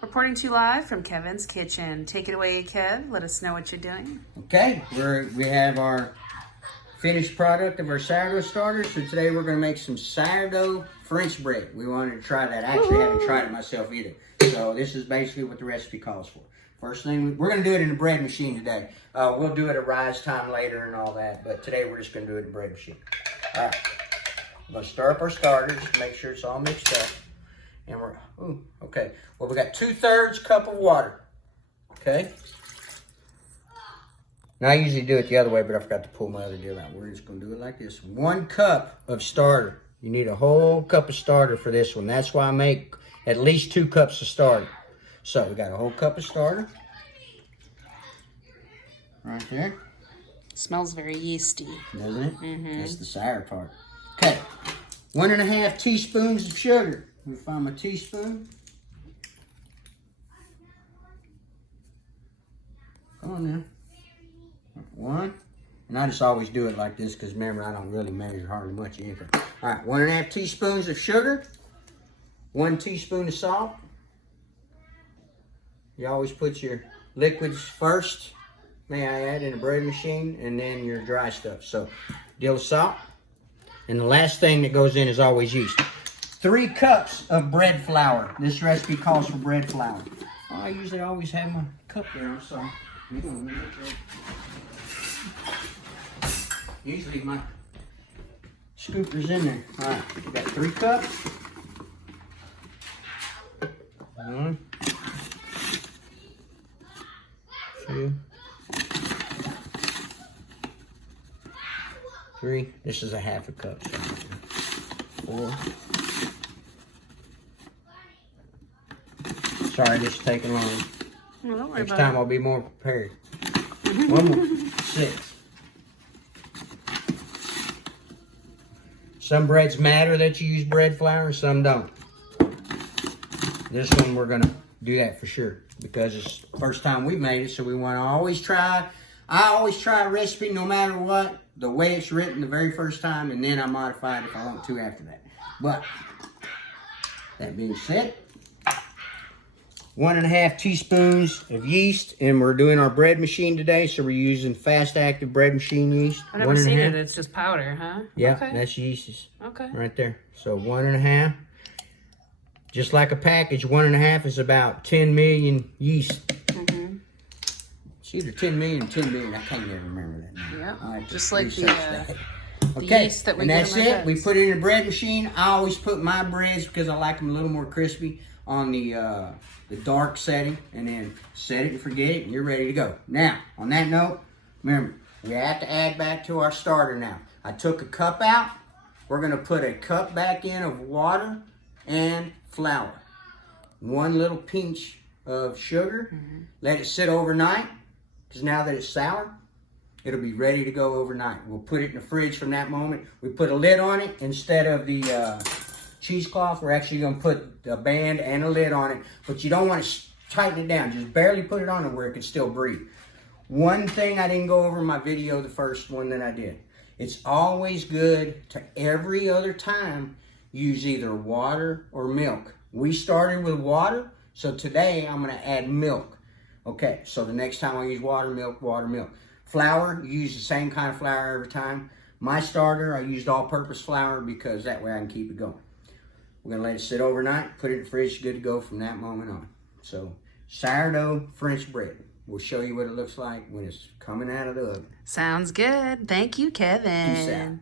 Reporting to you live from Kevin's kitchen. Take it away, Kev. Let us know what you're doing. Okay, we have our finished product of our sourdough starter. So today we're going to make some sourdough French bread. We wanted to try that. I actually haven't tried it myself either. So this is basically what the recipe calls for. First thing, we're going to do it in the bread machine today. We'll do it at rise time later and all that. But today we're just going to do it in the bread machine. All right. We're going to stir up our starter just to make sure it's all mixed up. And we're, okay. Well, we got 2/3 cup of water. Okay. Now, I usually do it the other way, but I forgot to pull my other deal out. We're just going to do it like this. 1 cup of starter. You need a whole cup of starter for this one. That's why I make at least 2 cups of starter. So, we got a whole cup of starter. Right there. Smells very yeasty. Doesn't it? Mm-hmm. That's the sour part. Okay. 1.5 teaspoons of sugar. Let me find my teaspoon. Come on now. 1. And I just always do it like this because remember, I don't really measure hardly much either. All right, 1.5 teaspoons of sugar. 1 teaspoon of salt. You always put your liquids first, may I add, in a bread machine, and then your dry stuff. So, deal of salt. And the last thing that goes in is always yeast. 3 cups of bread flour. This recipe calls for bread flour. I usually always have my cup there, so usually my scooper's in there. All right, we got 3 cups. 1, 2, 3. This is a 1/2 cup. So 4. Sorry, this is taking long. Well, don't worry Next about time it. I'll be more prepared. 1 more. 6. Some breads matter that you use bread flour, some don't. This one we're gonna do that for sure because it's the first time we've made it, so we want to always try. I always try a recipe no matter what, the way it's written the very first time, and then I modify it if I want to after that. But that being said, 1.5 teaspoons of yeast, and we're doing our bread machine today, so we're using fast active bread machine yeast. I've never seen it. It's just powder, huh? Yeah, okay. That's yeast. Okay. Right there. So 1.5. Just like a package, 1.5 is about 10 million yeast. Mm-hmm. It's either 10 million or 10 billion. I can't even remember that now. Yeah. All right, Just like the okay, yeast that we and get that's in our it. We breads. put it in a bread machine. I always put my breads because I like them a little more crispy on the dark setting, and then set it and forget it, and you're ready to go. Now, on that note, remember, we have to add back to our starter now. I took a cup out. We're going to put a cup back in of water and flour. 1 little pinch of sugar. Mm-hmm. Let it sit overnight, because now that it's sour, it'll be ready to go overnight. We'll put it in the fridge from that moment. We put a lid on it instead of the cheesecloth. We're actually going to put a band and a lid on it, but you don't want to tighten it down. Just barely put it on it where it can still breathe. One thing I didn't go over in my video, the first one that I did. It's always good to every other time use either water or milk. We started with water, so today I'm going to add milk. Okay, so the next time I use water, milk, water, milk. Flour, you use the same kind of flour every time. My starter, I used all-purpose flour because that way I can keep it going. We're going to let it sit overnight, put it in the fridge, good to go from that moment on. So, sourdough French bread. We'll show you what it looks like when it's coming out of the oven. Sounds good. Thank you, Kevin. Peace out.